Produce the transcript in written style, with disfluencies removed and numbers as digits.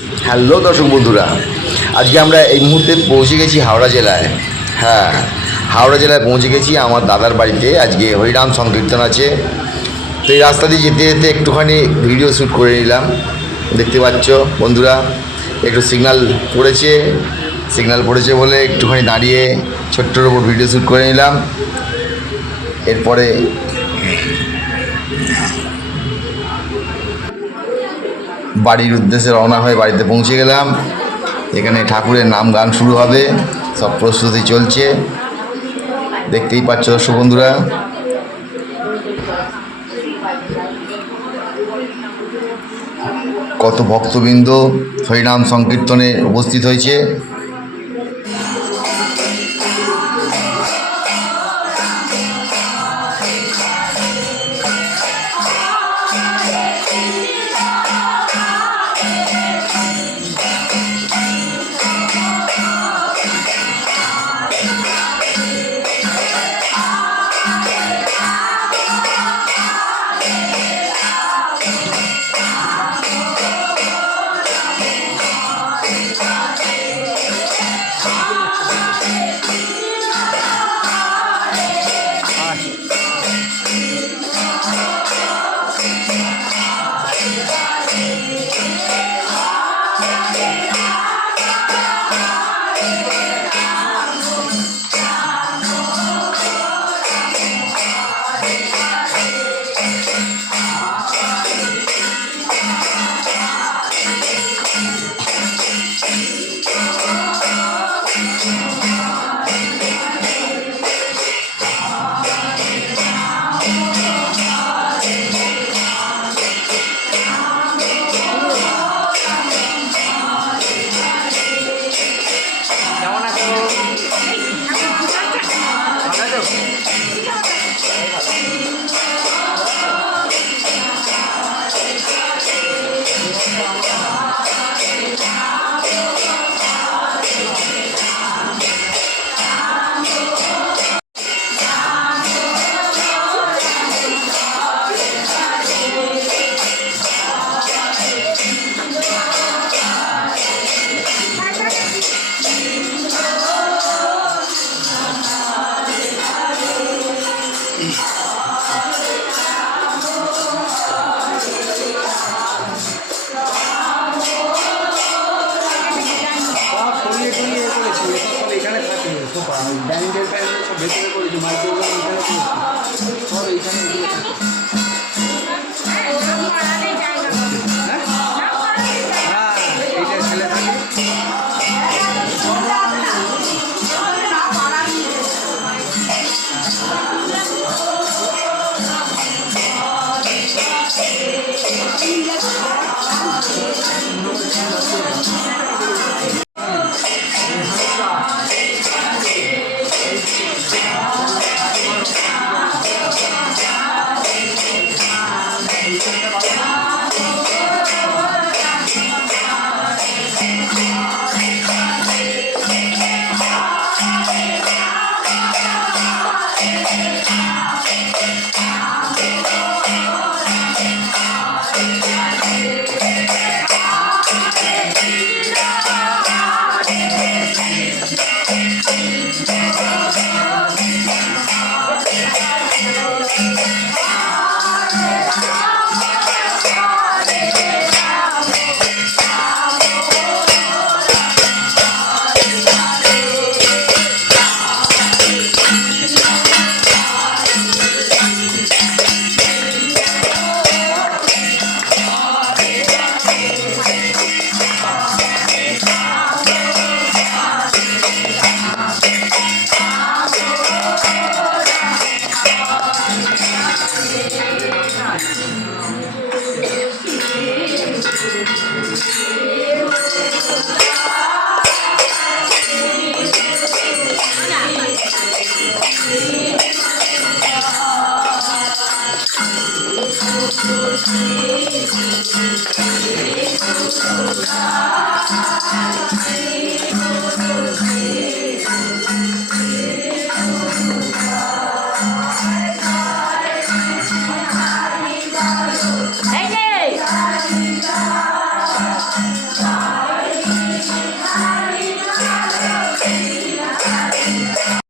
হ্যালো দর্শক বন্ধুরা, আজকে আমরা এই মুহূর্তে পৌঁছে গেছি হাওড়া জেলায়। হ্যাঁ, হাওড়া জেলায় পৌঁছে গেছি আমার দাদার বাড়িতে। আজকে হরিনাম সংকীর্তন আছে, তো এই রাস্তা দিয়ে যেতে যেতে একটুখানি ভিডিও শ্যুট করে নিলাম। দেখতে পাচ্ছ বন্ধুরা, একটু সিগন্যাল পড়েছে বলে একটুখানি দাঁড়িয়ে ছোট্টর ওপর ভিডিও শ্যুট করে নিলাম। এরপরে বাড়ির উদ্দেশ্যে রওনা হয়ে বাড়িতে পৌঁছে গেলাম। এখানে ঠাকুরের নাম গান শুরু হবে, সব প্রস্তুতি চলছে, দেখতেই পাচ্ছ দর্শক বন্ধুরা। কত ভক্তবৃন্দ হরিনাম সংকীর্তনে উপস্থিত হয়েছে। ব্যান্ডের ফ্যান্ডের সব ভেতরে করেছি, মাইক্রোওয়েভ এখানে করেছি, সব এইখানে এগুলো থাকে। হ্যাঁ, এইটা ছেলে থাকে।